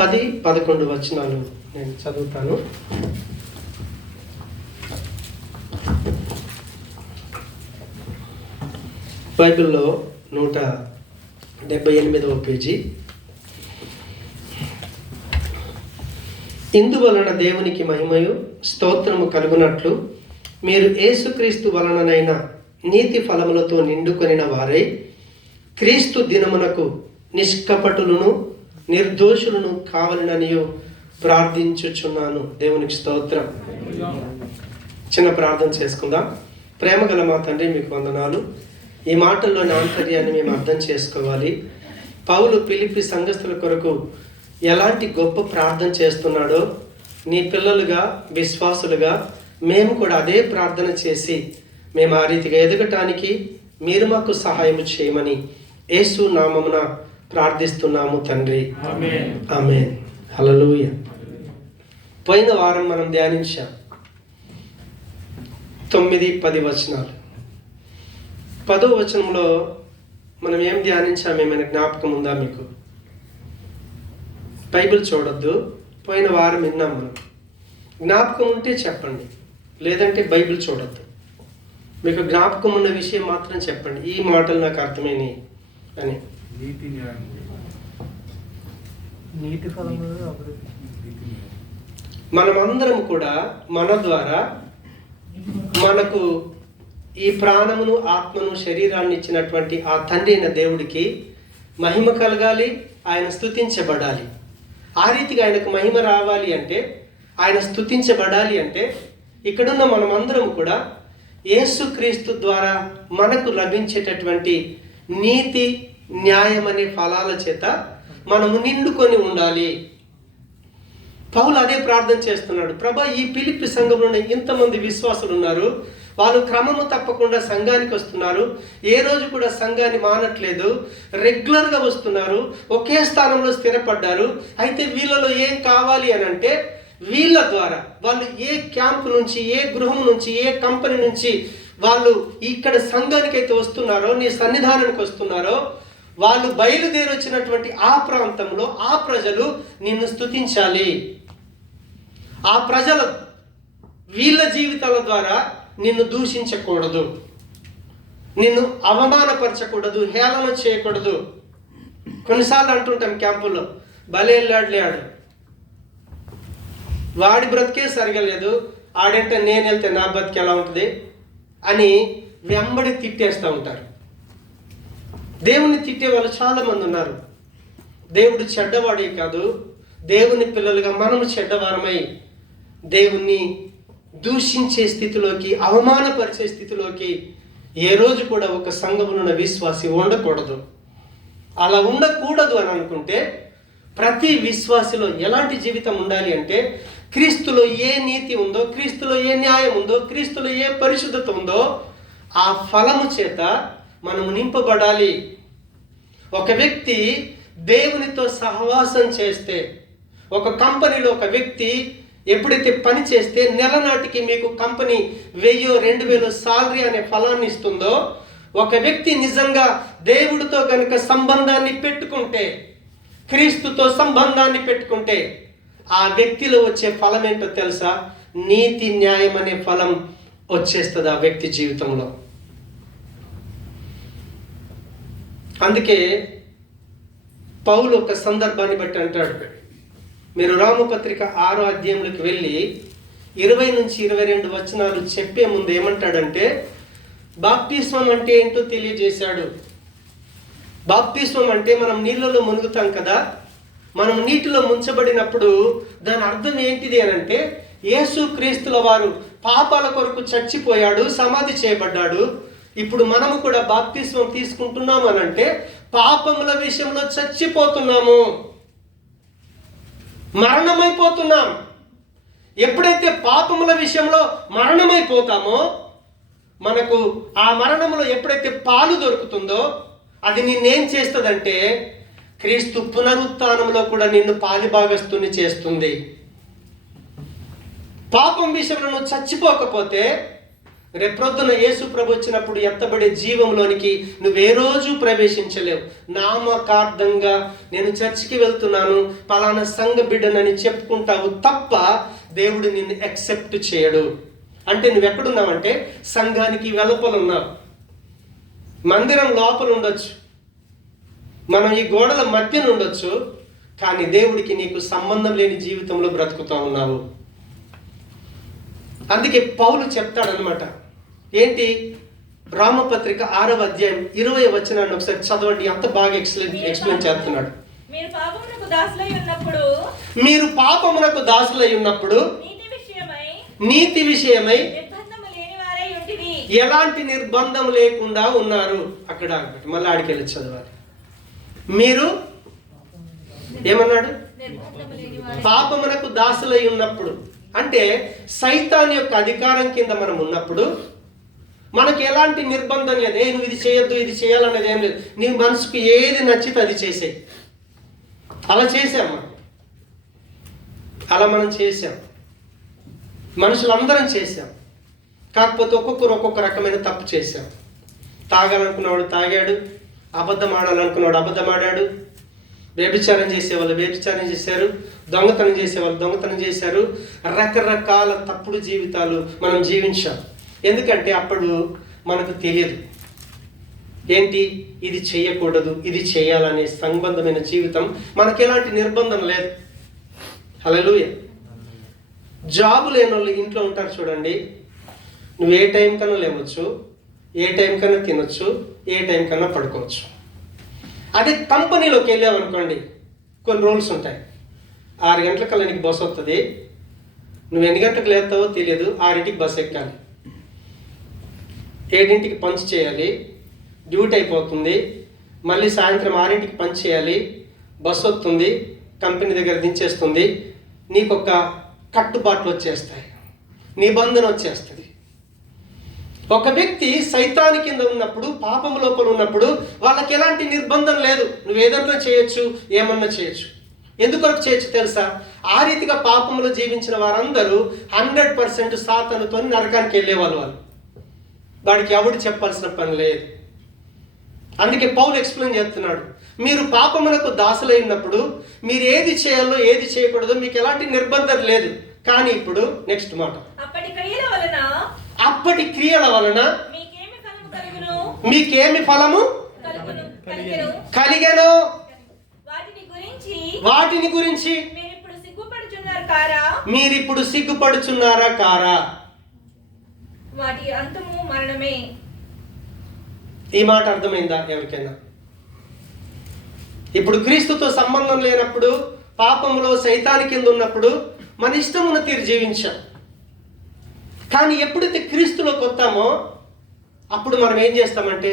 10-11 వచనాలు నేను చదువుతాను. బైబిల్లో 178వ పేజీ. ఇందువలన దేవునికి మహిమయు స్తోత్రము కలుగునట్లు మీరు యేసుక్రీస్తు వలననైన నీతి ఫలములతో నిండుకొనిన వారై క్రీస్తు దినమునకు నిష్కపటులను నిర్దోషులను కావాలననియో ప్రార్థించుచున్నాను. దేవునికి స్తోత్రం. చిన్న ప్రార్థన చేసుకుందాం. ప్రేమగల మా తండ్రి, మీకు వందనాలు. ఈ మాటల్లోని ఆంతర్యాన్ని మేము అర్థం చేసుకోవాలి. పౌలు ఫిలిప్పీ సంఘస్థుల కొరకు ఎలాంటి గొప్ప ప్రార్థన చేస్తున్నాడో, నీ పిల్లలుగా విశ్వాసులుగా మేము కూడా అదే ప్రార్థన చేసి మేము ఆ రీతిగా ఎదగటానికి మీరు మాకు సహాయం చేయమని యేసు నామమున ప్రార్థిస్తున్నాము తండ్రి. ఆమేన్. హల్లెలూయా. పోయిన వారం మనం ధ్యానించాం 9-10 వచనాలు. 10వ వచనంలో మనం ఏం ధ్యానించాము? ఏమైనా జ్ఞాపకం ఉందా మీకు? బైబిల్ చూడొద్దు, పోయిన వారం విన్నాం మనం. జ్ఞాపకం ఉంటే చెప్పండి, లేదంటే బైబిల్ చూడొద్దు. మీకు జ్ఞాపకం ఉన్న విషయం మాత్రం చెప్పండి, ఈ మాటలు నాకు అర్థమైనవి అని. నీతి ఫలము మనమందరం కూడా మన ద్వారా మనకు ఈ ప్రాణమును, ఆత్మను, శరీరాన్ని ఇచ్చినటువంటి ఆ తండ్రి అయిన దేవుడికి మహిమ కలగాలి, ఆయన స్తుతించబడాలి. ఆ రీతిగా ఆయనకు మహిమ రావాలి అంటే, ఆయన స్తుతించబడాలి అంటే, ఇక్కడున్న మనమందరం కూడా యేసుక్రీస్తు ద్వారా మనకు లభించేటటువంటి నీతి, న్యాయం అనే ఫలాల చేత మనము నిండుకొని ఉండాలి. పౌలు అదే ప్రార్థన చేస్తున్నాడు. ప్రభా, ఈ ఫిలిప్పీ సంఘంలో ఇంతమంది విశ్వాసులు ఉన్నారు, వాళ్ళు క్రమము తప్పకుండా సంఘానికి వస్తున్నారు, ఏ రోజు కూడా సంఘాన్ని మానట్లేదు, రెగ్యులర్గా వస్తున్నారు, ఒకే స్థానంలో స్థిరపడ్డారు. అయితే వీళ్ళలో ఏం కావాలి అని అంటే, వీళ్ళ ద్వారా వాళ్ళు ఏ క్యాంపు నుంచి, ఏ గృహం నుంచి, ఏ కంపెనీ నుంచి వాళ్ళు ఇక్కడ సంఘానికి అయితే వస్తున్నారో, నీ సన్నిధానానికి వస్తున్నారో, వాళ్ళు బయలుదేరి వచ్చినటువంటి ఆ ప్రాంతంలో ఆ ప్రజలు నిన్ను స్తుతించాలి. ఆ ప్రజల వీళ్ళ జీవితాల ద్వారా నిన్ను దూషించకూడదు, నిన్ను అవమానపరచకూడదు, హేళన చేయకూడదు. కొన్నిసార్లు అంటుంటాం క్యాంపుల్లో, భలే వెళ్ళాడు, వాడి బ్రతికే సరిగా లేదు, ఆడంటే నేను వెళ్తే నా బ్రతికి ఎలా ఉంటుంది అని వెంబడి తిట్టేస్తూ ఉంటారు. దేవుని తిట్టే వాళ్ళు చాలామంది ఉన్నారు. దేవుడు చెడ్డవాడే కాదు, దేవుని పిల్లలుగా మనము చెడ్డవారమై దేవుణ్ణి దూషించే స్థితిలోకి, అవమానపరిచే స్థితిలోకి ఏ రోజు కూడా ఒక సంఘములో ఉన్న విశ్వాసి ఉండకూడదు. అలా ఉండకూడదు అని అనుకుంటే, ప్రతి విశ్వాసిలో ఎలాంటి జీవితం ఉండాలి అంటే, క్రీస్తులో ఏ నీతి ఉందో, క్రీస్తులో ఏ న్యాయం ఉందో, క్రీస్తులో ఏ పరిశుద్ధత ఉందో ఆ ఫలము చేత మనము నింపబడాలి. ఒక వ్యక్తి దేవునితో సహవాసం చేస్తే, ఒక కంపెనీలో ఒక వ్యక్తి ఎప్పుడైతే పని చేస్తే నెల నాటికి మీకు కంపెనీ 1000-2000 సాలరీ అనే ఫలాన్ని ఇస్తుందో, ఒక వ్యక్తి నిజంగా దేవుడితో కనుక సంబంధాన్ని పెట్టుకుంటే, క్రీస్తుతో సంబంధాన్ని పెట్టుకుంటే, ఆ వ్యక్తిలో వచ్చే ఫలం ఏంటో తెలుసా? నీతి, న్యాయం అనే ఫలం వచ్చేస్తుంది ఆ వ్యక్తి జీవితంలో. అందుకే పౌలు ఒక సందర్భాన్ని బట్టి అంటాడు, మీరు రామపత్రిక 6వ అధ్యాయంలోకి వెళ్ళి 20-22 వచనాలు చెప్పే ముందు ఏమంటాడంటే, బాప్తిస్మం అంటే ఏంటో తెలియజేశాడు. బాప్తిస్మం అంటే మనం నీళ్ళలో మునుగుతాం కదా, మనం నీటిలో ముంచబడినప్పుడు దాని అర్థం ఏంటిది అని అంటే, యేసుక్రీస్తుల వారు పాపాల కొరకు చచ్చిపోయాడు, సమాధి చేయబడ్డాడు. ఇప్పుడు మనము కూడా బాప్తిస్మం తీసుకుంటున్నాము అని అంటే పాపముల విషయంలో చచ్చిపోతున్నాము, మరణమైపోతున్నాం. ఎప్పుడైతే పాపముల విషయంలో మరణమైపోతామో, మనకు ఆ మరణంలో ఎప్పుడైతే పాలు దొరుకుతుందో, అది నిన్నేం చేస్తుందంటే, క్రీస్తు పునరుత్థానంలో కూడా నిన్ను పాలిభాగస్తుని చేస్తుంది. పాపం విషయంలో నువ్వు చచ్చిపోకపోతే రేపొద్దున యేసు ప్రభు వచ్చినప్పుడు ఎత్తబడే జీవంలోనికి నువ్వే రోజు ప్రవేశించలేవు. నామకార్థంగా నేను చర్చికి వెళ్తున్నాను, పలానా సంఘ బిడ్డనని చెప్పుకుంటావు తప్ప దేవుడు నిన్ను యాక్సెప్ట్ చేయడు. అంటే నువ్వెక్కడున్నావంటే సంఘానికి వెలుపలున్నావు. మందిరం లోపల ఉండొచ్చు, మనం ఈ గోడల మధ్యన ఉండొచ్చు, కానీ దేవుడికి నీకు సంబంధం లేని జీవితంలో బ్రతుకుతూ ఉన్నావు. అందుకే పౌలు చెప్తాడనమాట. ఏంటి? రామపత్రిక 6వ అధ్యాయం 20వ వచనాన్ని ఒకసారి చదవండి. అంత బాగా ఎక్స్ప్లెయిన్ చేస్తున్నాడు. మీరు పాపమునకు దాసులై ఉన్నప్పుడు నీతి విషయమై నిర్బంధము లేని వారై ఉంటిరి. ఎలాంటి నిర్బంధం లేకుండా ఉన్నారు. అక్కడ మళ్ళీ ఆడికెళ్ళి చదవాలి. మీరు ఏమన్నాడు? నిర్బంధము లేని వారై పాపమునకు దాసులై ఉన్నప్పుడు అంటే సైతాన్ యొక్క అధికారం కింద మనం ఉన్నప్పుడు మనకు ఎలాంటి నిర్బంధం లేదు. నువ్వు ఇది చేయొద్దు, ఇది చేయాలనేది ఏం లేదు. నీ మనసుకు ఏది నచ్చితే అది చేసేయి. అలా చేసాం, అలా మనం చేసాం, మనుషులందరం చేశాం. కాకపోతే ఒక్కొక్కరు ఒక్కొక్క రకమైన తప్పు చేశాం. తాగాలనుకున్నవాడు తాగాడు, అబద్ధం ఆడాలనుకున్నవాడు అబద్ధం ఆడాడు, వ్యభిచారం చేసేవాళ్ళు వ్యభిచారం చేశారు, దొంగతనం చేసేవాళ్ళు దొంగతనం చేశారు. రకరకాల తప్పుడు జీవితాలు మనం జీవించాం. ఎందుకంటే అప్పుడు మనకు తెలియదు ఏంటి ఇది చేయకూడదు, ఇది చేయాలనే సంబంధమైన జీవితం. మనకి ఎలాంటి నిర్బంధం లేదు. హల్లెలూయా. జాబు లేని వాళ్ళు ఇంట్లో ఉంటారు చూడండి. నువ్వు ఏ టైం కన్నా లేవచ్చు, ఏ టైం కన్నా తినొచ్చు, ఏ టైం కన్నా పడుకోవచ్చు. అదే కంపెనీలోకి వెళ్ళావనుకోండి, కొన్ని రూల్స్ ఉంటాయి. 6 గంటలకల్లా నీకు బస్సు వస్తుంది. నువ్వు ఎన్ని గంటలకు లేస్తావో తెలియదు. 6ంటికి బస్సు ఎక్కాలి, 7ంటికి పంచ్ చేయాలి, డ్యూటీ అయిపోతుంది. మళ్ళీ సాయంత్రం 6ంటికి పంచ్ చేయాలి, బస్సు వస్తుంది, కంపెనీ దగ్గర దించేస్తుంది. నీకు ఒక కట్టుబాట్లు వచ్చేస్తాయి, నిబంధన వచ్చేస్తుంది. ఒక వ్యక్తి సైతాను కింద ఉన్నప్పుడు, పాపం లోపల ఉన్నప్పుడు వాళ్ళకి ఎలాంటి నిర్బంధం లేదు. నువ్వు ఏదన్నా చేయొచ్చు, ఏమన్నా చేయొచ్చు. ఎందుకొరకు చేయొచ్చు తెలుసా? ఆ రీతిగా పాపంలో జీవించిన వారందరూ 100% సాతానుతో నరకానికి వెళ్ళేవాళ్ళు. వాడికి ఎవడు చెప్పాల్సిన పని లేదు. అందుకే పౌలు ఎక్స్ప్లెయిన్ చేస్తున్నాడు. మీరు పాపములకు దాసులై ఉన్నప్పుడు మీరు ఏది చేయాలో ఏది చేయకూడదో మీకు ఎలాంటి నిర్బంధం లేదు. కానీ ఇప్పుడు నెక్స్ట్ మాట, అప్పటి క్రియల వలన మీకేమి ఫలము కలిగెను, వాటిని గురించి మీరిప్పుడు సిగ్గుపడుచున్నారా కారా? వాటి అంతము మరణమే. ఈ మాట అర్థమైందా ఎవరికైనా? ఇప్పుడు క్రీస్తుతో సంబంధం లేనప్పుడు, పాపంలో సైతాను కింద ఉన్నప్పుడు మన ఇష్టమున తీరు జీవించాం. కానీ ఎప్పుడైతే క్రీస్తులోకి వస్తామో అప్పుడు మనం ఏం చేస్తామంటే,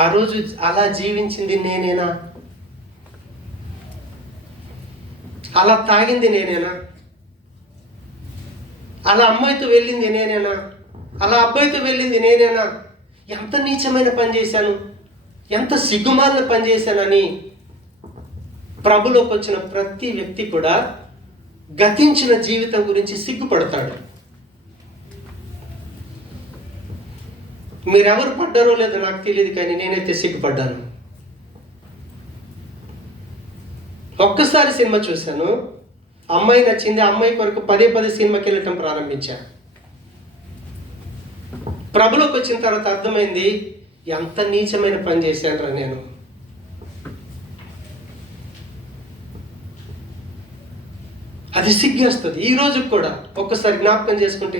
ఆ రోజు అలా జీవించింది నేనేనా, అలా తాగింది నేనేనా, అలా అమ్మాయితో వెళ్ళింది నేనేనా, అలా అబ్బాయితో వెళ్ళింది నేనేనా, ఎంత నీచమైన పని చేశాను, ఎంత సిగ్గుమాలిన పని చేశానని ప్రభులోకి వచ్చిన ప్రతి వ్యక్తి కూడా గతించిన జీవితం గురించి సిగ్గుపడతాడు. మీరెవరు పడ్డారో లేదో నాకు తెలియదు, కానీ నేనైతే సిగ్గుపడ్డాను. ఒక్కసారి సినిమా చూశాను, అమ్మాయి నచ్చింది, అమ్మాయి కొరకు పదే సినిమాకి వెళ్ళటం ప్రారంభించా. ప్రభులోకి వచ్చిన తర్వాత అర్థమైంది, ఎంత నీచమైన పని చేశానురా నేను. అది సిగ్గేస్తుంది. ఈ రోజు కూడా ఒక్కసారి జ్ఞాపకం చేసుకుంటే,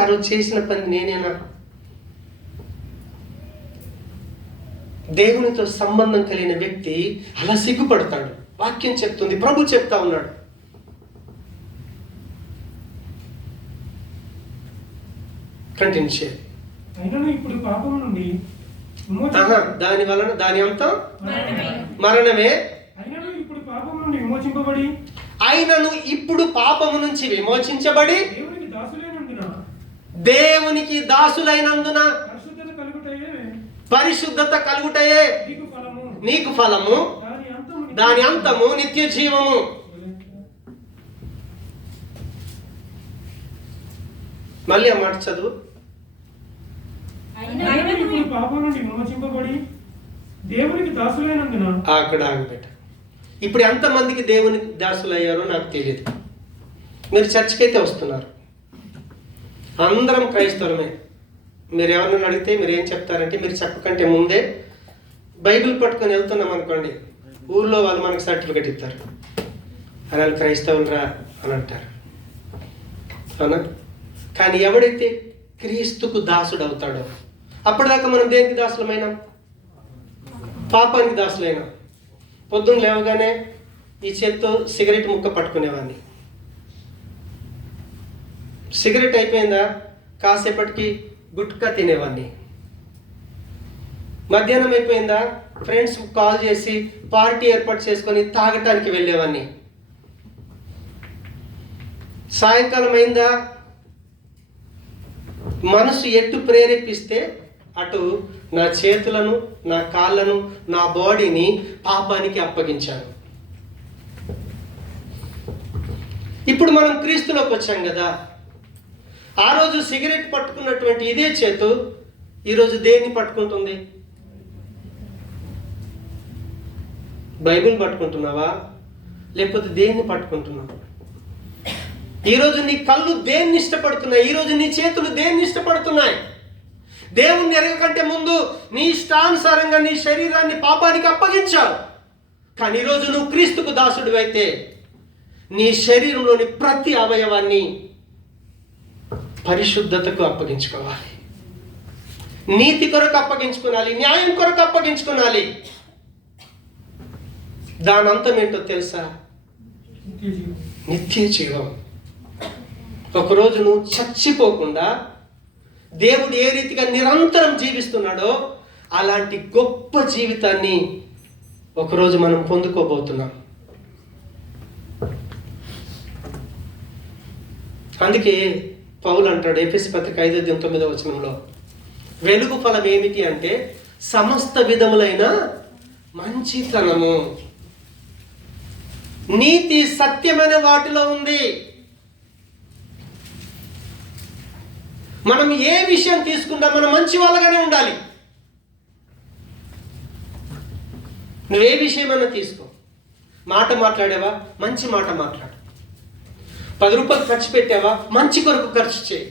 ఆ రోజు చేసిన పని నేనేనా? దేవునితో సంబంధం కలిగిన వ్యక్తి అలా సిగ్గుపడతాడు. వాక్యం చెప్తుంది, ప్రభు చెప్తా ఉన్నాడు. కంటిన్యూ చేయాలి. ఇప్పుడు పాపం నుండి దాని వలన దాని అంతం మరణమే. అయినను ఇప్పుడు పాపము నుంచి విమోచించబడి దేవునికి దాసులైనందున పరిశుద్ధత కలుగుటయే నీకు ఫలము, దాని అంతము నిత్య జీవము. మళ్ళీ ఆ మాట చదువు. అయినను ఇప్పుడు పాపం నుండి విమోచింపబడి దేవునికి దాసులైనందున అక్కడ ఆగిపెట్ట. ఇప్పుడు ఎంతమందికి దేవుని దాసులు అయ్యారో నాకు తెలియదు. మీరు చర్చికి అయితే వస్తున్నారు, అందరం క్రైస్తవమే. మీరు ఎవరిని అడిగితే మీరు ఏం చెప్తారంటే, మీరు చెప్పకంటే ముందే బైబిల్ పట్టుకొని వెళ్తున్నాం అనుకోండి, ఊళ్ళో వాళ్ళు మనకు సర్టిఫికెట్ ఇస్తారు, అని క్రైస్తవులరా అని అంటారు, అవునా? కానీ ఎవడైతే క్రీస్తుకు దాసుడు అవుతాడో, అప్పటిదాకా మనం దేనికి దాసులమైనా? పాపానికి దాసులైనా. పొద్దున్న లేవగానే ఈ చేత్తో సిగరెట్ ముక్క పట్టుకునేవాడిని, సిగరెట్ అయిపోయిందా కాసేపటికి గుట్కా తినేవాడిని, మధ్యాహ్నం అయిపోయిందా ఫ్రెండ్స్ కాల్ చేసి పార్టీ ఏర్పాటు చేసుకొని తాగటానికి వెళ్ళేవాడిని, సాయంకాలం అయిందా మనసు ఎటు ప్రేరేపిస్తే అటు నా చేతులను, నా కాళ్ళను, నా బాడీని పాపానికి అప్పగించాను. ఇప్పుడు మనం క్రీస్తులోకి వచ్చాం కదా, ఆ రోజు సిగరెట్ పట్టుకున్నటువంటి ఇదే చేతు ఈరోజు దేన్ని పట్టుకుంటుంది? బైబిల్ పట్టుకుంటున్నావా లేకపోతే దేన్ని పట్టుకుంటున్నావా? ఈరోజు నీ కళ్ళు దేన్ని ఇష్టపడుతున్నాయి? ఈరోజు నీ చేతులు దేన్ని ఇష్టపడుతున్నాయి? దేవుణ్ణి ఎరగకంటే ముందు నీ ఇష్టానుసారంగా నీ శరీరాన్ని పాపానికి అప్పగించావు. కానీ ఈరోజు నువ్వు క్రీస్తుకు దాసుడు అయితే నీ శరీరంలోని ప్రతి అవయవాన్ని పరిశుద్ధతకు అప్పగించుకోవాలి, నీతి కొరకు అప్పగించుకోవాలి, న్యాయం కొరకు అప్పగించుకోవాలి. దాని అంతం ఏంటో తెలుసా? నిత్య జీవం. ఒకరోజు నువ్వు చచ్చిపోకుండా దేవుడు ఏ రీతిగా నిరంతరం జీవిస్తున్నాడో అలాంటి గొప్ప జీవితాన్ని ఒకరోజు మనం పొందుకోబోతున్నాం. అందుకే పౌలు అంటాడు ఎఫెసీ పత్రిక 5:9 వెలుగు ఫలం ఏమిటి అంటే సమస్త విధములైన మంచితనము, నీతి, సత్యమైన వాటిలో ఉంది. మనం ఏ విషయం తీసుకున్నా మనం మంచి వాళ్ళగానే ఉండాలి. నువ్వే విషయమైనా తీసుకో, మాట మాట్లాడావా మంచి మాట మాట్లాడు, 10 రూపాయలు ఖర్చు పెట్టావా మంచి కొరకు ఖర్చు చేయి.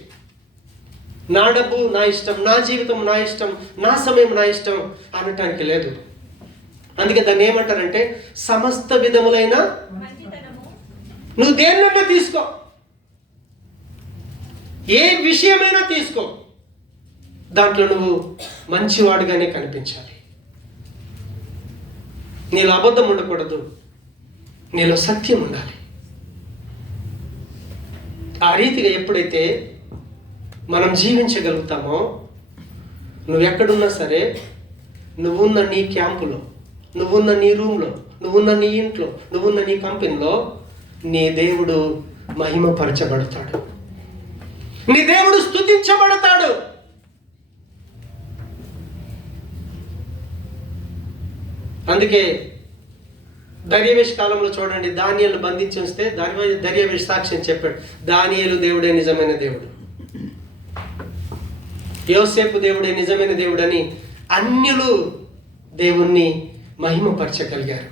నా డబ్బు నా ఇష్టం, నా జీవితం నా ఇష్టం, నా సమయం నా ఇష్టం అనటానికి లేదు. అందుకే దాన్ని ఏమంటారంటే సమస్త విధములైన నువ్వు దేన్నైనా తీసుకో, ఏ విషయమైనా తీసుకో, దాంట్లో నువ్వు మంచివాడుగానే కనిపించాలి. నీలో అబద్ధం ఉండకూడదు, నీలో సత్యం ఉండాలి. ఆ రీతిగా ఎప్పుడైతే మనం జీవించగలుగుతామో, నువ్వు ఎక్కడున్నా సరే, నువ్వున్న నీ క్యాంపులో, నువ్వున్న నీ రూమ్లో, నువ్వున్న నీ ఇంట్లో, నువ్వున్న నీ కంపెనీలో నీ దేవుడు మహిమపరచబడతాడు, నీ దేవుడు స్తుతించబడతాడు. అందుకే దర్యావేష్ కాలంలో చూడండి, దానియేలును బంధించి ఉంచితే దర్యావేష్ సాక్ష్యం చెప్పాడు, దానియేలు దేవుడే నిజమైన దేవుడు, యోసేపు దేవుడే నిజమైన దేవుడని అన్యులు దేవుణ్ణి మహిమపరచగలిగారు.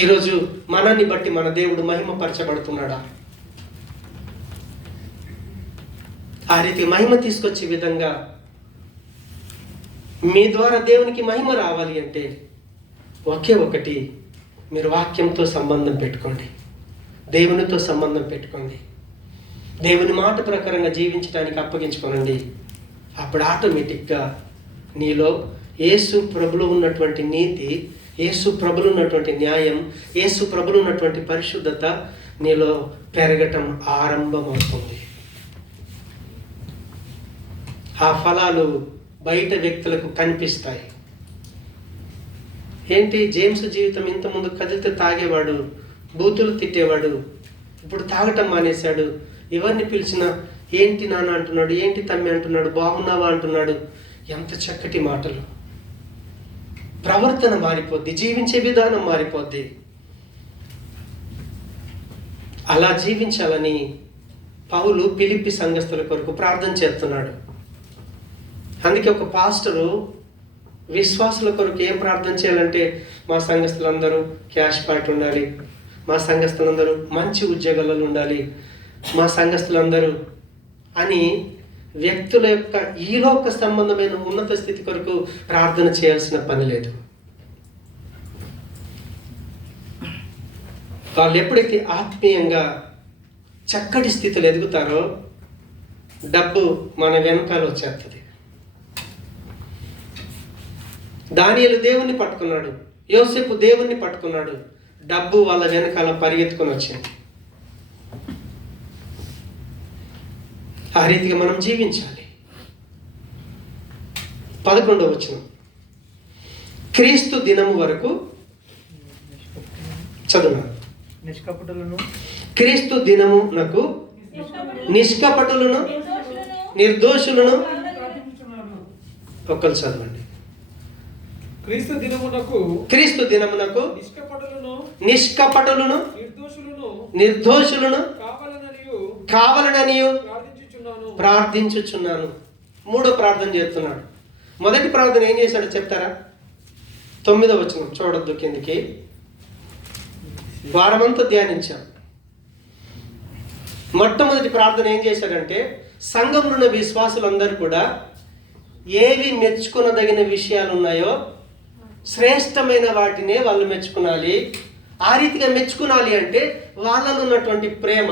ఈరోజు మనల్ని బట్టి మన దేవుడు మహిమపరచబడుతున్నాడా? ఆ రీతి మహిమ తీసుకొచ్చే విధంగా మీ ద్వారా దేవునికి మహిమ రావాలి అంటే ఒకే ఒకటి, మీరు వాక్యంతో సంబంధం పెట్టుకోండి, దేవునితో సంబంధం పెట్టుకోండి, దేవుని మాట ప్రకారంగా జీవించడానికి అప్పగించుకోనండి. అప్పుడు ఆటోమేటిక్గా నీలో యేసు ప్రభులో ఉన్నటువంటి నీతి, యేసు ప్రభులో ఉన్నటువంటి న్యాయం, యేసు ప్రభులో ఉన్నటువంటి పరిశుద్ధత నీలో పెరగటం ఆరంభమవుతుంది. ఆ ఫలాలు బయట వ్యక్తులకు కనిపిస్తాయి. ఏంటి జేమ్స్ జీవితం ఇంతకుముందు కదిలితే తాగేవాడు, బూతులు తిట్టేవాడు, ఇప్పుడు తాగటం మానేశాడు, ఎవరిని పిలిచినా ఏంటి నాన్న అంటున్నాడు, ఏంటి తమ్మి అంటున్నాడు, బాగున్నావా అంటున్నాడు. ఎంత చక్కటి మాటలు! ప్రవర్తన మారిపోద్ది, జీవించే విధానం మారిపోద్ది. అలా జీవించాలని పౌలు ఫిలిప్పీ సంఘస్థుల కొరకు ప్రార్థన చేస్తున్నాడు. అందుకే ఒక పాస్టరు విశ్వాసుల కొరకు ఏం ప్రార్థన చేయాలంటే, మా సంఘస్థులందరూ క్యాష్ పాయింట్ ఉండాలి, మా సంఘస్థులందరూ మంచి ఉద్యోగాలలో ఉండాలి, మా సంఘస్థులందరూ అని వ్యక్తుల యొక్క ఈలోక సంబంధమైన ఉన్నత స్థితి కొరకు ప్రార్థన చేయాల్సిన పని లేదు. వాళ్ళు ఎప్పుడైతే ఆత్మీయంగా చక్కటి స్థితిలో ఎదుగుతారో డబ్బు మన వెనకాల వచ్చేస్తుంది. దానియేలు దేవుణ్ణి పట్టుకున్నాడు, యోసేపు దేవుణ్ణి పట్టుకున్నాడు, డబ్బు వాళ్ళ వెనకాల పరిగెత్తుకొని వచ్చింది. ఆ రీతిగా మనం జీవించాలి. 11వ వచనం, క్రీస్తు దినము వరకు చదువున్నాను. క్రీస్తు దినమునకు నిష్కపటులను నిర్దోషులను ఒక్కరు చదవండి. క్రీస్తు దినమునకు నిష్కపటులను నిర్దోషులను కావాలననియు ప్రార్థించుచున్నాను. మూడో ప్రార్థన చేస్తున్నాడు. మొదటి ప్రార్థన ఏం చేశాడో చెప్తారా? 9వ వచనం చూడొద్దు కిందికి, వారమంతా ధ్యానించాం. మొట్టమొదటి ప్రార్థన ఏం చేశాడంటే, సంఘంలో ఉన్న విశ్వాసులందరూ కూడా ఏవి మెచ్చుకునదగిన విషయాలు ఉన్నాయో శ్రేష్టమైన వాటినే వాళ్ళు మెచ్చుకునాలి. ఆ రీతిగా మెచ్చుకునాలి అంటే వాళ్ళలో ఉన్నటువంటి ప్రేమ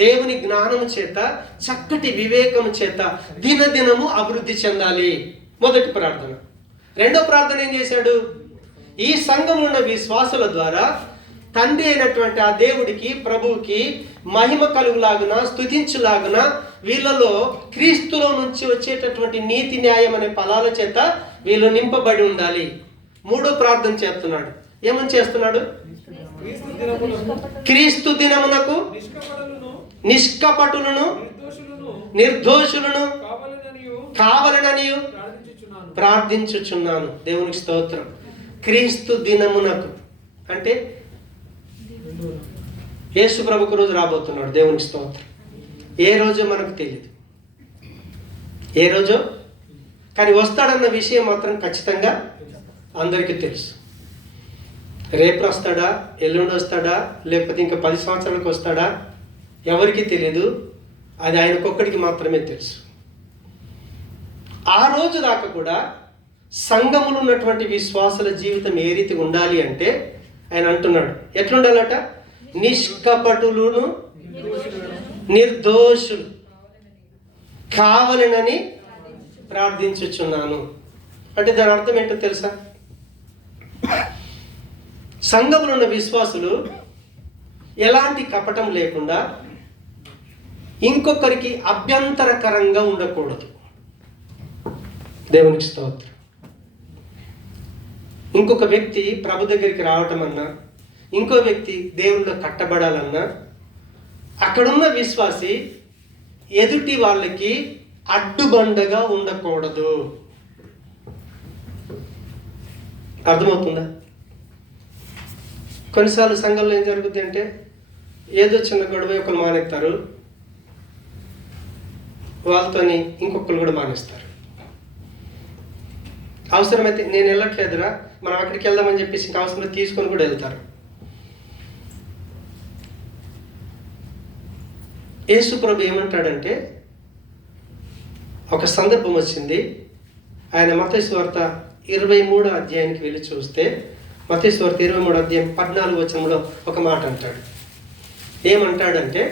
దేవుని జ్ఞానము చేత, చక్కటి వివేకము చేత దినదినము అభివృద్ధి చెందాలి. మొదటి ప్రార్థన. రెండో ప్రార్థన ఏం చేశాడు? ఈ సంఘంలో ఉన్న విశ్వాసుల ద్వారా తండ్రి అయినటువంటి ఆ దేవుడికి, ప్రభువుకి మహిమ కలుగులాగున, స్తుతించులాగున వీళ్ళలో క్రీస్తులో నుంచి వచ్చేటటువంటి నీతి న్యాయం అనే ఫలాల చేత వీళ్ళు నింపబడి ఉండాలి. మూడో ప్రార్థన చేస్తున్నాడు. ఏమని చేస్తున్నాడు? క్రీస్తు దినమునకు నిష్కపటులను నిర్దోషులను కావాలననియు ప్రార్థించుచున్నాను. దేవునికి స్తోత్రం. క్రీస్తు దినమునకు అంటే యేసు ప్రభుకు రోజు రాబోతున్నాడు. దేవునికి స్తోత్రం. ఏ రోజో మనకు తెలియదు, ఏ రోజో, కానీ వస్తాడన్న విషయం మాత్రం ఖచ్చితంగా అందరికీ తెలుసు. రేపు వస్తాడా, ఎల్లుండి వస్తాడా, లేకపోతే ఇంకా 10 సంవత్సరాలకు వస్తాడా, ఎవరికి తెలియదు. అది ఆయనకొక్కడికి మాత్రమే తెలుసు. ఆ రోజు దాకా కూడా సంఘములో ఉన్నటువంటి విశ్వాసుల జీవితం ఏ రీతిగా ఉండాలి అంటే ఆయన అంటున్నాడు, ఎట్లుండాలట? నిష్కపటులను నిర్దోషులు కావాలనని ప్రార్థించుచున్నాను. అంటే దాని అర్థం ఏంటో తెలుసా? సంఘంలో ఉన్న విశ్వాసులు ఎలాంటి కపటం లేకుండా ఇంకొకరికి అభ్యంతరకరంగా ఉండకూడదు. దేవునికి స్తోత్రం. ఇంకొక వ్యక్తి ప్రభు దగ్గరికి రావటం అన్నా, ఇంకో వ్యక్తి దేవునిలో కట్టబడాలన్నా, అక్కడున్న విశ్వాసి ఎదుటి వాళ్ళకి అడ్డుబండగా ఉండకూడదు. అర్థమవుతుందా? కొన్నిసార్లు సంఘంలో ఏం జరుగుతుంది అంటే, ఏదో చిన్న గొడవ ఒకరు మానేస్తారు, వాళ్ళతోని ఇంకొకరు కూడా మానేస్తారు. అవసరమైతే నేను వెళ్ళట్లేదురా, మనం అక్కడికి వెళ్దామని చెప్పేసి ఇంకా అవసరం తీసుకొని కూడా వెళ్తారు. యేసు ప్రభు ఏమంటాడంటే, ఒక సందర్భం వచ్చింది. ఆయన మత్తయి సువార్త 23వ అధ్యాయానికి వెళ్ళి చూస్తే, మత్తయి సువార్త 23వ అధ్యాయం 14వ వచనంలో ఒక మాట అంటాడు. ఏమంటాడంటే,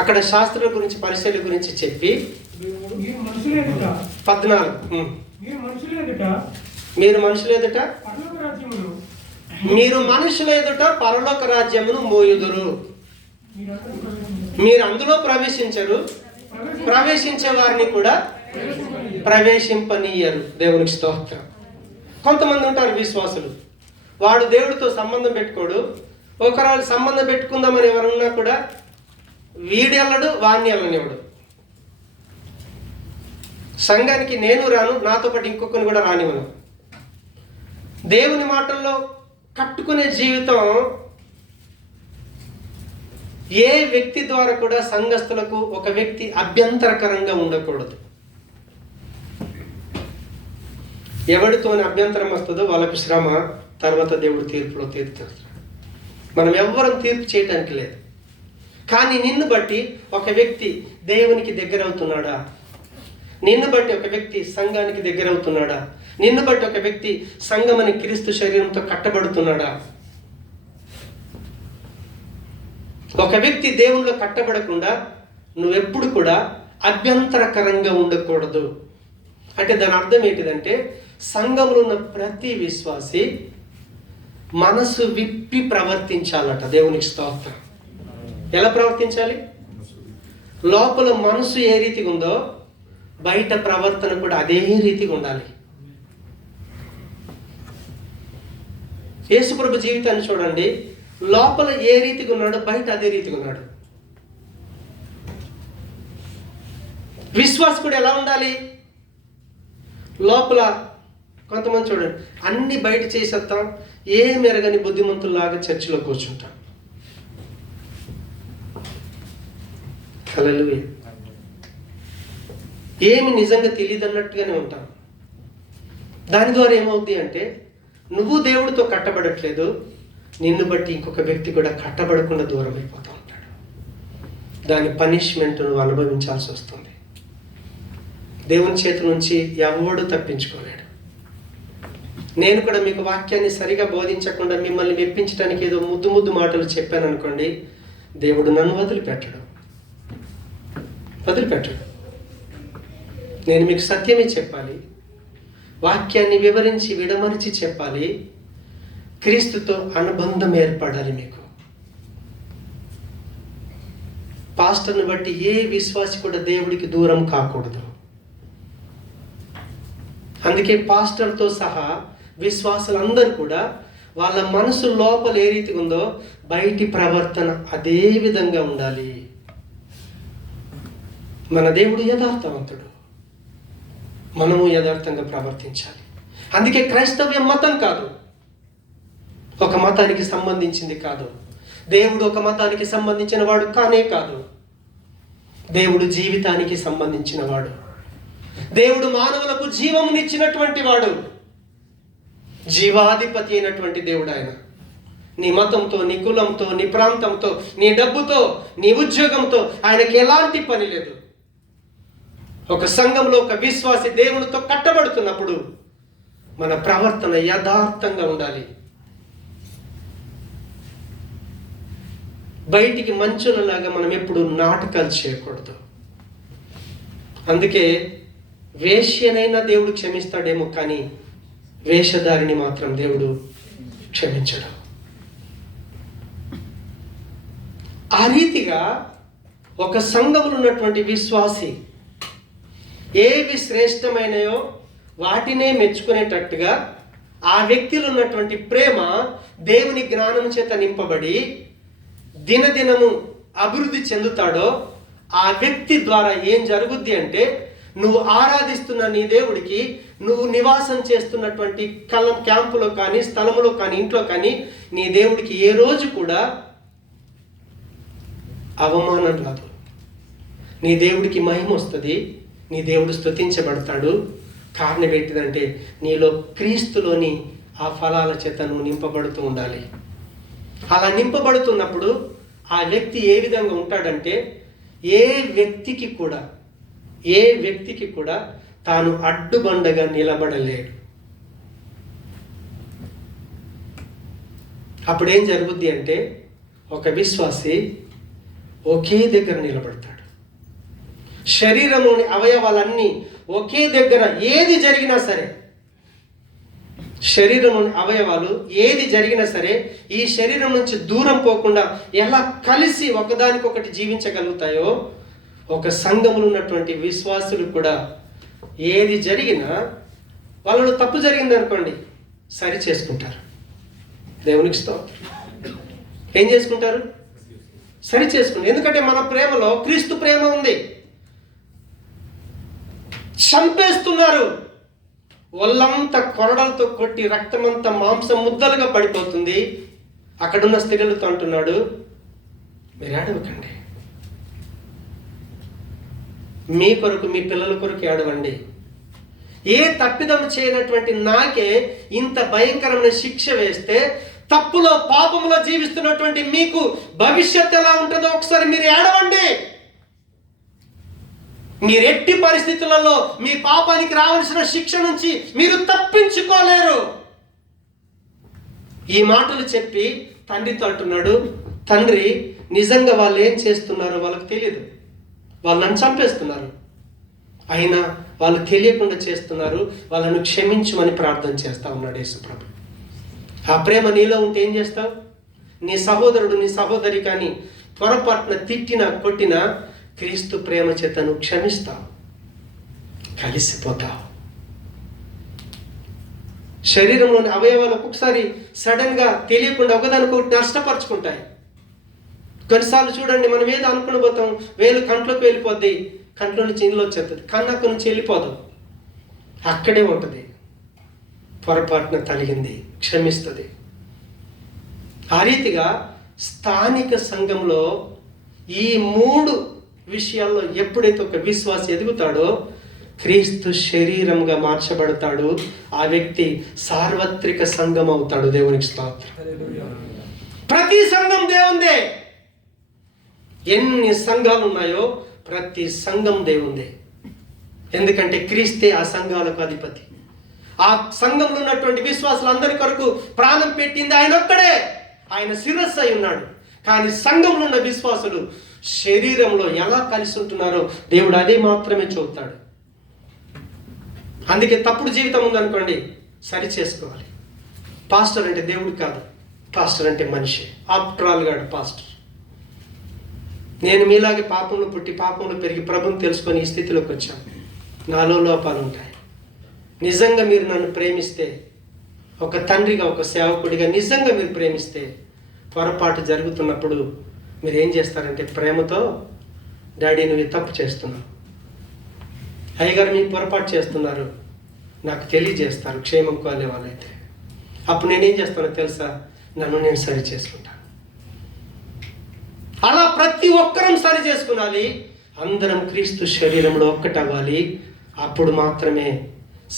అక్కడ శాస్త్రుల గురించి, పరిచర్యల గురించి చెప్పి 14 మీరు మనుషుల ఎదుట పరలోక రాజ్యమును మోయుదురు. మీరు అందులో ప్రవేశించరు, ప్రవేశించే వారిని కూడా ప్రవేశింపనీయరు. దేవునికి స్తోత్రం. కొంతమంది ఉంటారు విశ్వాసులు, వాడు దేవుడితో సంబంధం పెట్టుకోడు. ఒకరు సంబంధం పెట్టుకుందామని ఎవరున్నా కూడా వీడి వెళ్ళడు, వాడిని వెళ్ళనివ్వడు. సంఘానికి నేను రాను, నాతో పాటు ఇంకొకరిని కూడా రానివ్వను. దేవుని మాటల్లో కట్టుకునే జీవితం ఏ వ్యక్తి ద్వారా కూడా సంఘస్థులకు ఒక వ్యక్తి అభ్యంతరకరంగా ఉండకూడదు. ఎవరితో అభ్యంతరం వస్తుందో వాళ్ళకు శ్రమ, తర్వాత దేవుడు తీర్పులో తీరుతాడు. మనం ఎవ్వరం తీర్పు చేయటానికి లేదు. కానీ నిన్ను బట్టి ఒక వ్యక్తి దేవునికి దగ్గర అవుతున్నాడా? నిన్ను బట్టి ఒక వ్యక్తి సంఘానికి దగ్గర అవుతున్నాడా? నిన్ను బట్టి ఒక వ్యక్తి సంఘమని క్రీస్తు శరీరంతో కట్టబడుతున్నాడా? ఒక వ్యక్తి దేవునిలో కట్టబడకుండా నువ్వెప్పుడు కూడా అభ్యంతరకరంగా ఉండకూడదు. అంటే దాని అర్థం ఏంటిదంటే, సంఘంలో ఉన్న ప్రతి విశ్వాసి మనసు విప్పి ప్రవర్తించాలట. దేవునికి స్తోత్రం. ఎలా ప్రవర్తించాలి? లోపల మనసు ఏ రీతిగా ఉందో బయట ప్రవర్తన కూడా అదే రీతిగా ఉండాలి. యేసుప్రభు జీవితాన్ని చూడండి. లోపల ఏ రీతిగా ఉన్నాడో బయట అదే రీతిగా ఉన్నాడు. విశ్వాసం కూడా ఎలా ఉండాలి? లోపల కొంతమంది చూడండి, అన్ని బయట చేసేస్తాం, ఏ మెరగని బుద్ధిమంతుల్లాగా చర్చిలో కూర్చుంటాం. హల్లెలూయా. ఏమి నిజంగా తెలియదు అన్నట్టుగానే ఉంటాం. దాని ద్వారా ఏమవుద్ది అంటే, నువ్వు దేవుడితో కట్టబడట్లేదు, నిన్ను బట్టి ఇంకొక వ్యక్తి కూడా కట్టబడకుండా దూరం అయిపోతూ ఉంటాడు. దాని పనిష్మెంట్ నువ్వు అనుభవించాల్సి వస్తుంది. దేవుని చేతి నుంచి ఎవడు తప్పించుకోలేడు. నేను కూడా మీకు వాక్యాన్ని సరిగా బోధించకుండా మిమ్మల్ని మెప్పించడానికి ఏదో ముద్దు ముద్దు మాటలు చెప్పాను అనుకోండి, దేవుడు నన్ను వదిలిపెట్టడు. నేను మీకు సత్యమే చెప్పాలి, వాక్యాన్ని వివరించి విడమరిచి చెప్పాలి, క్రీస్తుతో అనుబంధం ఏర్పడాలి మీకు. పాస్టర్ని బట్టి ఏ విశ్వాసి కూడా దేవుడికి దూరం కాకూడదు. అందుకే పాస్టర్తో సహా విశ్వాసులందరూ కూడా వాళ్ళ మనసు లోపల ఏ రీతిగా ఉందో బయటి ప్రవర్తన అదే విధంగా ఉండాలి. మన దేవుడు యథార్థవంతుడు, మనము యథార్థంగా ప్రవర్తించాలి. అందుకే క్రైస్తవ్యం మతం కాదు, ఒక మతానికి సంబంధించింది కాదు. దేవుడు ఒక మతానికి సంబంధించిన వాడు కానే కాదు. దేవుడు జీవితానికి సంబంధించిన వాడు. దేవుడు మానవులకు జీవమునిచ్చినటువంటి వాడు. జీవాధిపతి అయినటువంటి దేవుడు ఆయన. నీ మతంతో, నీ కులంతో, నీ ప్రాంతంతో, నీ డబ్బుతో, నీ ఉద్యోగంతో ఆయనకి ఎలాంటి పని లేదు. ఒక సంఘంలో ఒక విశ్వాసి దేవునితో కట్టబడుతున్నప్పుడు మన ప్రవర్తన యథార్థంగా ఉండాలి. బయటికి మంచులలాగా మనం ఎప్పుడు నాటకాలు చేయకూడదు. అందుకే వేశ్యనైనా దేవుడు క్షమిస్తాడేమో, కానీ వేషధారిని మాత్రం దేవుడు క్షమించడు. ఆ రీతిగా ఒక సంఘంలో ఉన్నటువంటి విశ్వాసి ఏవి శ్రేష్టమైనయో వాటినే మెచ్చుకునేటట్టుగా ఆ వ్యక్తిలో ఉన్నటువంటి ప్రేమ దేవుని జ్ఞానం చేత నింపబడి దినదినము అభివృద్ధి చెందుతాడో ఆ వ్యక్తి ద్వారా ఏం జరుగుద్ది అంటే, నువ్వు ఆరాధిస్తున్న నీ దేవుడికి నువ్వు నివాసం చేస్తున్నటువంటి క్యాంపులో కానీ, స్థలములో కానీ, ఇంట్లో కానీ నీ దేవుడికి ఏ రోజు కూడా అవమానం రాదు. నీ దేవుడికి మహిమ వస్తుంది, నీ దేవుడు స్తుతించబడతాడు. కారణం ఏంటిదంటే, నీలో క్రీస్తులోని ఆ ఫలాల చేత నువ్వు నింపబడుతూ ఉండాలి. అలా నింపబడుతున్నప్పుడు ఆ వ్యక్తి ఏ విధంగా ఉంటాడంటే, ఏ వ్యక్తికి కూడా తాను అడ్డుబండగా నిలబడలేడు. అప్పుడేం జరుగుద్ది అంటే, ఒక విశ్వాసి ఒకే దగ్గర నిలబడతాడు. శరీరంలోని అవయవాలన్నీ ఒకే దగ్గర ఏది జరిగినా సరే, శరీరంలోని అవయవాలు ఏది జరిగినా సరే ఈ శరీరం నుంచి దూరం పోకుండా ఎలా కలిసి ఒకదానికొకటి జీవించగలుగుతాయో, ఒక సంఘంలో ఉన్నటువంటి విశ్వాసులు కూడా ఏది జరిగినా వాళ్ళలో తప్పు జరిగింది అనుకోండి, సరి చేసుకుంటారు. దేవునికి స్తోత్రం. ఏం చేసుకుంటారు? సరి చేసుకుంటారు. ఎందుకంటే మన ప్రేమలో క్రీస్తు ప్రేమ ఉంది. చంపేస్తున్నారు, ఒళ్ళంతా కొరడలతో కొట్టి రక్తమంతా మాంసం ముద్దలుగా పడిపోతుంది. అక్కడున్న స్త్రీలతో అంటున్నాడు, మీరు ఏడవకండి, మీ కొరకు మీ పిల్లల కొరకు ఏడవండి. ఏ తప్పిదం చేయనటువంటి నాకే ఇంత భయంకరమైన శిక్ష వేస్తే తప్పులో పాపంలో జీవిస్తున్నటువంటి మీకు భవిష్యత్తు ఎలా ఉంటుందో ఒకసారి మీరు ఏడవండి. మీరు ఎట్టి పరిస్థితులలో మీ పాపానికి రావాల్సిన శిక్ష నుంచి మీరు తప్పించుకోలేరు. ఈ మాటలు చెప్పి తండ్రితో అంటున్నాడు, తండ్రి నిజంగా వాళ్ళు ఏం చేస్తున్నారో వాళ్ళకి తెలియదు, వాళ్ళు నన్ను చంపేస్తున్నారు, అయినా వాళ్ళు తెలియకుండా చేస్తున్నారు, వాళ్ళను క్షమించమని ప్రార్థన చేస్తా ఉన్నాడు యేసుప్రభు. ఆ ప్రేమ నీలో ఉంటే ఏం చేస్తావు? నీ సహోదరుడు నీ సహోదరి కానీ పొరపాటున తిట్టినా కొట్టినా క్రీస్తు ప్రేమ చేత నువ్వు క్షమిస్తావు, కలిసిపోతావు. శరీరంలోని అవయవాలు ఒక్కొక్కసారి సడన్గా తెలియకుండా ఒకదానికొకటి నష్టపరుచుకుంటాయి. కొన్నిసార్లు చూడండి, మనం ఏదో అనుకుని పోతాం, వేలు కంట్లోకి వెళ్ళిపోద్ది, కంట్లో నుంచి ఇంట్లో వచ్చేస్తుంది, కన్నక్క నుంచి వెళ్ళిపోదు, అక్కడే ఉంటుంది. పొరపాటున తలిగింది, క్షమిస్తుంది. ఆ రీతిగా స్థానిక సంఘంలో ఈ 3 విషయాల్లో ఎప్పుడైతే ఒక విశ్వాసి ఎదుగుతాడో క్రీస్తు శరీరంగా మార్చబడతాడు. ఆ వ్యక్తి సార్వత్రిక సంఘం అవుతాడు. దేవునికి స్తోత్రం. ప్రతి సంఘం దేవుందే. ఎన్ని సంఘాలు ఉన్నాయో ప్రతి సంఘం దేవుందే. ఎందుకంటే క్రీస్తే ఆ సంఘాలకు అధిపతి. ఆ సంఘంలో ఉన్నటువంటి విశ్వాసులందరి కొరకు ప్రాణం పెట్టింది ఆయన ఒక్కడే. ఆయన శిరస్సు అయి ఉన్నాడు. కానీ సంఘంలో ఉన్న విశ్వాసులు శరీరంలో ఎలా కలిసి ఉంటున్నారో దేవుడు అదే మాత్రమే చూస్తాడు. అందుకే తప్పుడు జీవితం ఉందనుకోండి, సరి చేసుకోవాలి. పాస్టర్ అంటే దేవుడు కాదు, పాస్టర్ అంటే మనిషి. ఆఫ్టర్ ఆల్ గాడు పాస్టర్. నేను మీలాగే పాపంలో పుట్టి పాపంలో పెరిగి ప్రభుని తెలుసుకొని ఈ స్థితిలోకి వచ్చాను. నాలో లోపాలు ఉంటాయి. నిజంగా మీరు నన్ను ప్రేమిస్తే, ఒక తండ్రిగా ఒక సేవకుడిగా నిజంగా మీరు ప్రేమిస్తే, పొరపాటు జరుగుతున్నప్పుడు మీరు ఏం చేస్తారంటే ప్రేమతో, డాడీ నువ్వు తప్పు చేస్తున్నావు, అయ్యగారు మీరు పొరపాటు చేస్తున్నారు, నాకు తెలియజేస్తారు క్షేమం కోలే వాళ్ళైతే. అప్పుడు నేనేం చేస్తానో తెలుసా? నన్ను నేను సరి చేసుకుంటాను. అలా ప్రతి ఒక్కరం సరి చేసుకునాలి. అందరం క్రీస్తు శరీరంలో ఒక్కటవ్వాలి. అప్పుడు మాత్రమే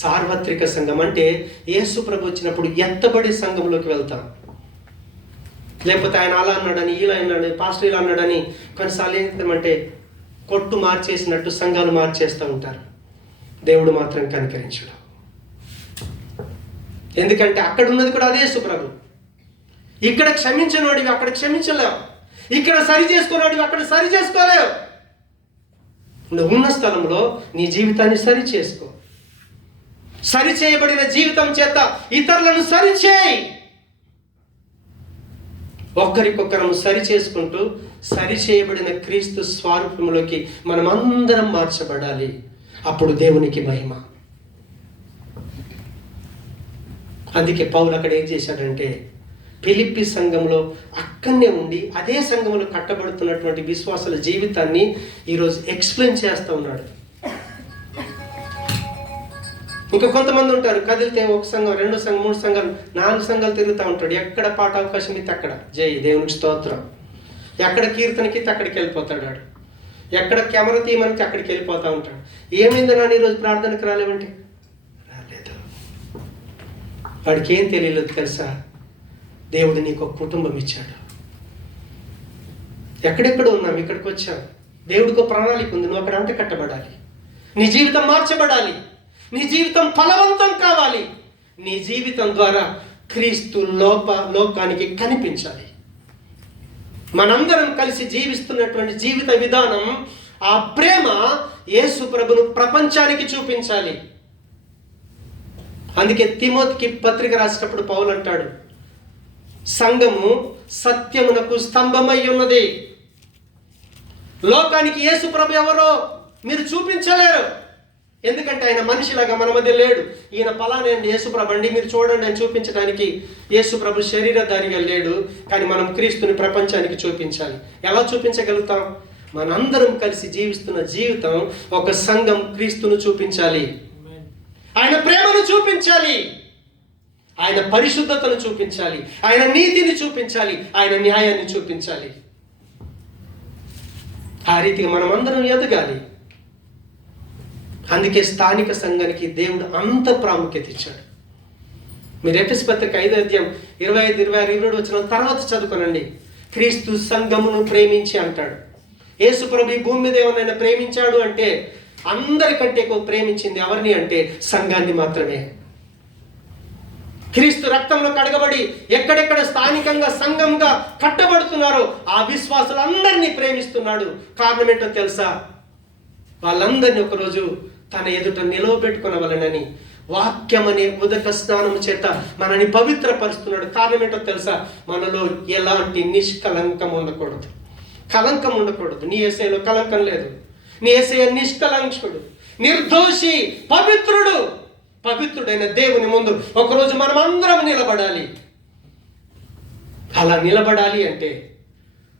సార్వత్రిక సంఘం, అంటే యేసు ప్రభు వచ్చినప్పుడు ఎత్తబడి సంఘంలోకి వెళ్తాం. లేకపోతే ఆయన అలా అన్నాడని, ఇలా అన్నాడని, పాస్టర్ ఇలా అన్నాడని కొన్నిసార్లు ఏంటంటే కొట్టు మార్చేసినట్టు సంఘాలు మార్చేస్తూ ఉంటారు. దేవుడు మాత్రం కనికరించడు. ఎందుకంటే అక్కడ ఉన్నది కూడా అదే యేసు ప్రభు. ఇక్కడ క్షమించినోడివి అక్కడ క్షమించలేవు, ఇక్కడ సరి చేసుకున్నోడివి అక్కడ సరి చేసుకోలేవు. నువ్వు ఉన్న స్థలంలో నీ జీవితాన్ని సరి చేసుకో. సరి చేయబడిన జీవితం చేత ఇతరులను సరిచేయి. ఒక్కరికొక్కరం సరి చేసుకుంటూ సరి చేయబడిన క్రీస్తు స్వరూపంలోకి మనం అందరం మార్చబడాలి. అప్పుడు దేవునికి మహిమ. అందుకే పౌలు అక్కడ ఏం చేశాడంటే ఫిలిప్పి సంఘంలో అక్కడనే ఉండి అదే సంఘంలో కట్టబడుతున్నటువంటి విశ్వాసుల జీవితాన్ని ఈరోజు ఎక్స్ప్లెయిన్ చేస్తూ ఉన్నాడు. ఇంకా కొంతమంది ఉంటారు, కదిలితే ఒక సంఘం, 2 సంఘం, 3 సంఘాలు, 4 సంఘాలు తిరుగుతూ ఉంటాడు. ఎక్కడ పాట అవకాశం ఇస్తే అక్కడ జై దేవునికి స్తోత్రం. ఎక్కడ కీర్తనకి అక్కడికి వెళ్ళిపోతాడు వాడు. ఎక్కడ కెమెరా తీయమని అక్కడికి వెళ్ళిపోతూ ఉంటాడు. ఏమైంది నాన్న ఈరోజు ప్రార్థనకు రాలేవంటే? రాలేదు. వాడికి ఏం తెలియలేదు తెలుసా? దేవుడు నీకు ఒక కుటుంబం ఇచ్చాడు. ఎక్కడెక్కడ ఉన్నాం, ఇక్కడికి వచ్చావు. దేవుడికి ఒక ప్రణాళిక ఉంది. నువ్వు అక్కడ అంట కట్టబడాలి. నీ జీవితం మార్చబడాలి. నీ జీవితం ఫలవంతం కావాలి. నీ జీవితం ద్వారా క్రీస్తు లోకానికి కనిపించాలి. మనందరం కలిసి జీవిస్తున్నటువంటి జీవిత విధానం, ఆ ప్రేమ యేసు ప్రభును ప్రపంచానికి చూపించాలి. అందుకే తిమోతికి పత్రిక రాసేటప్పుడు పౌలు అంటాడు, సంఘము సత్యమునకు స్తంభమై ఉన్నది. లోకానికి యేసు ప్రభు ఎవరో మీరు చూపించలేరు. ఎందుకంటే ఆయన మనిషిలాగా మన మధ్య లేడు. ఈయన పలానా యేసుప్రభు అండి మీరు చూడండి అని చూపించడానికి యేసుప్రభు శరీరధారిగా లేడు. కానీ మనం క్రీస్తుని ప్రపంచానికి చూపించాలి. ఎలా చూపించగలుగుతాం? మనందరం కలిసి జీవిస్తున్న జీవితం ఒక సంఘం క్రీస్తును చూపించాలి. ఆయన ప్రేమను చూపించాలి. ఆయన పరిశుద్ధతను చూపించాలి. ఆయన నీతిని చూపించాలి. ఆయన న్యాయాన్ని చూపించాలి. ఆ రీతిగా మనం అందరం ఎదగాలి. అందుకే స్థానిక సంఘానికి దేవుడు అంత ప్రాముఖ్యత ఇచ్చాడు. మీరు ఎఫెసీ పత్రిక 5:25, 26, 27 వచ్చిన తర్వాత చదువుకోనండి. క్రీస్తు సంఘమును ప్రేమించి అంటాడు. యేసు ప్రభు ఈ భూమి మీద ఏమైనా ప్రేమించాడు అంటే అందరికంటే ఎక్కువ ప్రేమించింది ఎవరిని అంటే సంఘాన్ని మాత్రమే. క్రీస్తు రక్తంలో కడగబడి ఎక్కడెక్కడ స్థానికంగా సంఘంగా కట్టబడుతున్నారో ఆ విశ్వాసులందరినీ ప్రేమిస్తున్నాడు. కారణం ఏంటో తెలుసా? వాళ్ళందరినీ ఒకరోజు తన ఎదుట నిలవబెట్టుకునవలనని వాక్యం అనే ఉదక స్నానం చేత మనని పవిత్రపరుస్తున్నాడు. కారణం ఏంటో తెలుసా? మనలో ఎలాంటి నిష్కలంకం ఉండకూడదు, కలంకం ఉండకూడదు. నీ యేసయ్యలో కలంకం లేదు. నీ యేసయ్య నిష్కలంకుడు, నిర్దోషి, పవిత్రుడు. పవిత్రుడైన దేవుని ముందు ఒకరోజు మనం అందరం నిలబడాలి. అలా నిలబడాలి అంటే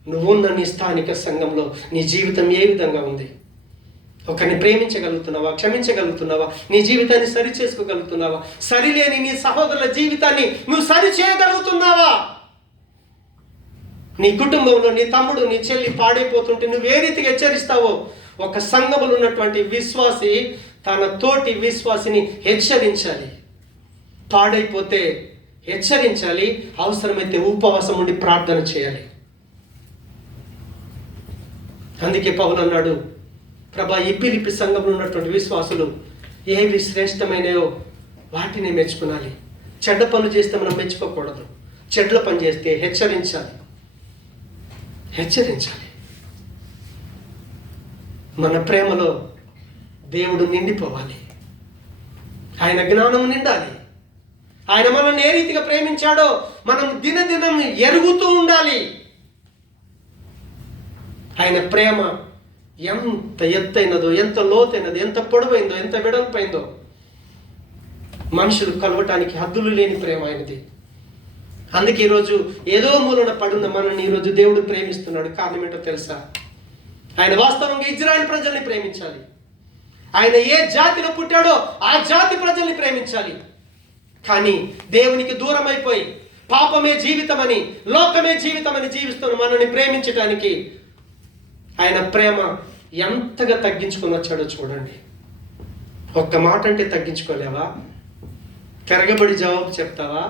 నువ్వున్న నీ స్థానిక సంఘంలో నీ జీవితం ఏ విధంగా ఉంది? ఒకరిని ప్రేమించగలుగుతున్నావా? క్షమించగలుగుతున్నావా? నీ జీవితాన్ని సరి చేసుకోగలుగుతున్నావా? సరిలేని నీ సహోదరుల జీవితాన్ని నువ్వు సరి చేయగలుగుతున్నావా? నీ కుటుంబంలో నీ తమ్ముడు నీ చెల్లి పాడైపోతుంటే నువ్వు ఏ రీతిగా హెచ్చరిస్తావో ఒక సంఘములో ఉన్నటువంటి విశ్వాసి తన తోటి విశ్వాసిని హెచ్చరించాలి. పాడైపోతే హెచ్చరించాలి. అవసరమైతే ఉపవాసం ఉండి ప్రార్థన చేయాలి. అందుకే పౌలు అన్నాడు, ప్రభా ఈ ఫిలిప్పీ సంఘంలో ఉన్నటువంటి విశ్వాసులు ఏవి శ్రేష్టమైనయో వాటిని మెచ్చుకునాలి. చెడ్డ పనులు చేస్తే మనం మెచ్చుకోకూడదు. చెడ్ల పని చేస్తే హెచ్చరించాలి. మన ప్రేమలో దేవుడు నిండిపోవాలి. ఆయన జ్ఞానం నిండాలి. ఆయన మనల్ని ఏ రీతిగా ప్రేమించాడో మనం దినదినం ఎరుగుతూ ఉండాలి. ఆయన ప్రేమ ఎంత ఎత్తైనదో, ఎంత లోతైనదో, ఎంత పొడవైందో, ఎంత వెడల్పైందో మనుషులు కలవటానికి హద్దులు లేని ప్రేమ ఆయనది. అందుకే ఈరోజు ఏదో మూలన పడున్న మనల్ని ఈరోజు దేవుడు ప్రేమిస్తున్నాడు. కారణం ఏంటో తెలుసా? ఆయన వాస్తవంగా ఇజ్రాయెల్ ప్రజల్ని ప్రేమించాలి. ఆయన ఏ జాతిలో పుట్టాడో ఆ జాతి ప్రజల్ని ప్రేమించాలి. కానీ దేవునికి దూరం అయిపోయి పాపమే జీవితమని, లోకమే జీవితమని జీవిస్తున్న మనల్ని ప్రేమించటానికి ఆయన ప్రేమ ఎంతగా తగ్గించుకొని వచ్చాడో చూడండి. ఒక్క మాట అంటే తగ్గించుకోలేవా? తిరగబడి జవాబు చెప్తావా?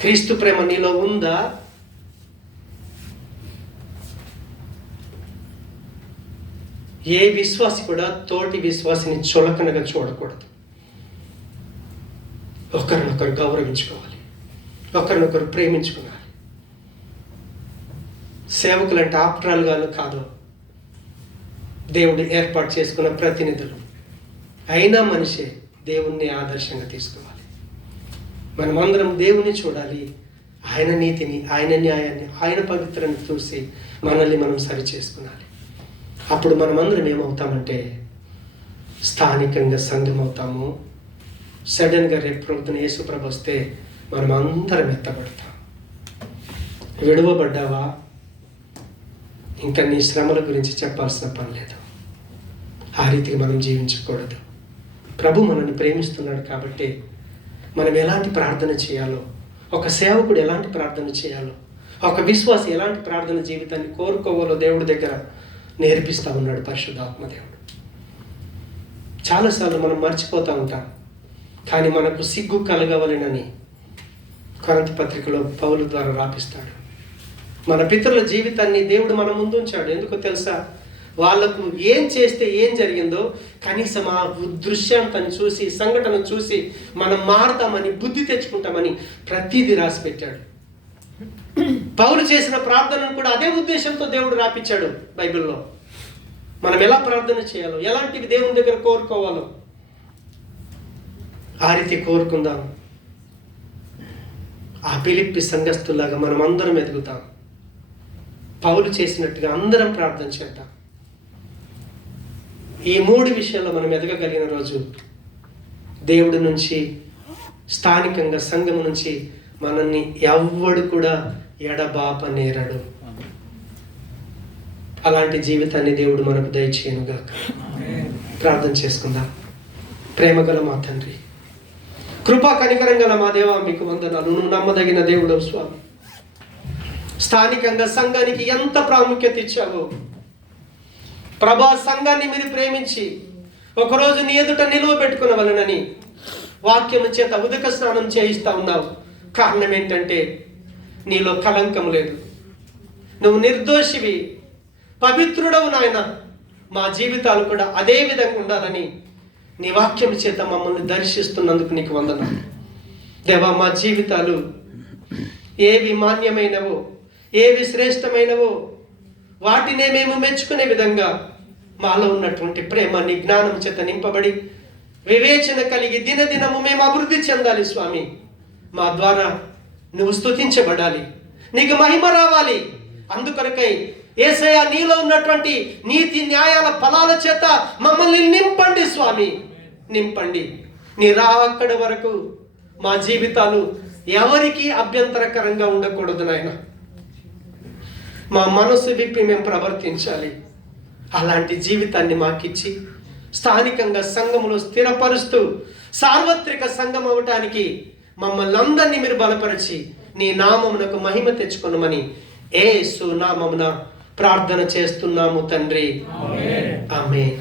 క్రీస్తు ప్రేమ నీలో ఉందా? ఏ విశ్వాసి కూడా తోటి విశ్వాసిని చులకనగా చూడకూడదు. ఒకరినొకరు గౌరవించుకోవాలి, ఒకరినొకరు ప్రేమించుకోవాలి. సేవకులంటే ఆప్రాలుగాను కాదు, దేవుడు ఏర్పాటు చేసుకున్న ప్రతినిధులు. అయినా మనిషే దేవుణ్ణి ఆదర్శంగా తీసుకోవాలి. మనమందరం దేవుని చూడాలి. ఆయన నీతిని, ఆయన న్యాయాన్ని, ఆయన పవిత్రని చూసి మనల్ని మనం సరి చేసుకున్నాలి. అప్పుడు మనమందరం ఏమవుతామంటే స్థానికంగా సంఘం అవుతాము. సడన్గా రేపు ప్రభుత్వం యేసుప్రభు వస్తే మనం అందరం ఎత్తబడతాం. విడువబడ్డావా? ఇంకా నీ శ్రమల గురించి చెప్పాల్సిన పని లేదు. ఆ రీతికి మనం జీవించకూడదు. ప్రభు మనల్ని ప్రేమిస్తున్నాడు కాబట్టి మనం ఎలాంటి ప్రార్థన చేయాలో, ఒక సేవకుడు ఎలాంటి ప్రార్థన చేయాలో, ఒక విశ్వాసి ఎలాంటి ప్రార్థన జీవితాన్ని కోరుకోవాలో దేవుడి దగ్గర నేర్పిస్తూ ఉన్నాడు పరిశుద్ధాత్మ దేవుడు. చాలాసార్లు మనం మర్చిపోతూ ఉంటాం. కానీ మనకు సిగ్గు కలగవలెనని కొరింథీ పత్రికలో పౌలు ద్వారా రాపిస్తాడు. మన పితరుల జీవితాన్ని దేవుడు మన ముందు ఉంచాడు. ఎందుకో తెలుసా? వాళ్ళకు ఏం చేస్తే ఏం జరిగిందో కనీసం ఆ దృశ్యాంతాన్ని చూసి, సంఘటన చూసి మనం మారుతామని, బుద్ధి తెచ్చుకుంటామని ప్రతిదీ రాసి పెట్టాడు. పౌలు చేసిన ప్రార్థనను కూడా అదే ఉద్దేశంతో దేవుడు రాపించాడు బైబిల్లో. మనం ఎలా ప్రార్థన చేయాలో, ఎలాంటివి దేవుని దగ్గర కోరుకోవాలో ఆ రీతి కోరుకుందాం. ఆ ఫిలిప్పీ సంఘస్థుల్లాగా మనం అందరం ఎదుగుతాం. పౌలు చేసినట్టుగా అందరం ప్రార్థన చేద్దాం. ఈ 3 విషయాల్లో మనం ఎదగగలిగిన రోజు దేవుడి నుంచి, స్థానికంగా సంఘం నుంచి మనల్ని ఎవ్వడు కూడా ఎడబాపనేరడు. అలాంటి జీవితాన్ని దేవుడు మనకు దయచేయనుగాక. ప్రార్థన చేసుకుందాం. ప్రేమగల మా తండ్రి, కృపా కనికరం గల మా దేవా, మీకు వందనాలు. నువ్వు నమ్మదగిన దేవుడు స్వామి. స్థానికంగా సంఘానికి ఎంత ప్రాముఖ్యత ఇచ్చావో ప్రభా, సంఘాన్ని మీరు ప్రేమించి ఒకరోజు నీ ఎదుట నిలువ పెట్టుకునవలనని వాక్యము చేత ఉదక స్నానం చేయిస్తా ఉన్నావు. కారణం ఏంటంటే నీలో కలంకం లేదు, నువ్వు నిర్దోషివి, పవిత్రుడవు నాయన. మా జీవితాలు కూడా అదే విధంగా ఉండాలని నీ వాక్యం చేత మమ్మల్ని దర్శిస్తున్నందుకు నీకు వందనం దేవా. మా జీవితాలు ఏవి మాన్యమైనవో, ఏవి శ్రేష్టమైనవో వాటినే మేము మెచ్చుకునే విధంగా మాలో ఉన్నటువంటి ప్రేమ నీ జ్ఞానం చేత నింపబడి వివేచన కలిగి దినదినము మేము అభివృద్ధి చెందాలి స్వామి. మా ద్వారా నువ్వు స్తుతించబడాలి, నీకు మహిమ రావాలి. అందుకొరకై యేసయ్య నీలో ఉన్నటువంటి నీతి న్యాయాల ఫలాల చేత మమ్మల్ని నింపండి స్వామి, నింపండి. నీ రాకడ వరకు మా జీవితాలు ఎవరికి అభ్యంతరకరంగా ఉండకూడదు నాయన. మా మనసు విప్పి మేము ప్రవర్తించాలి. అలాంటి జీవితాన్ని మాకిచ్చి స్థానికంగా సంఘములో స్థిరపరుస్తూ సార్వత్రిక సంఘం అవటానికి మమ్మల్ని అందరినీ మీరు బలపరిచి నీ నామమునకు మహిమ తెచ్చుకొనమని యేసు నామమున ప్రార్థన చేస్తున్నాము తండ్రి. ఆమేన్.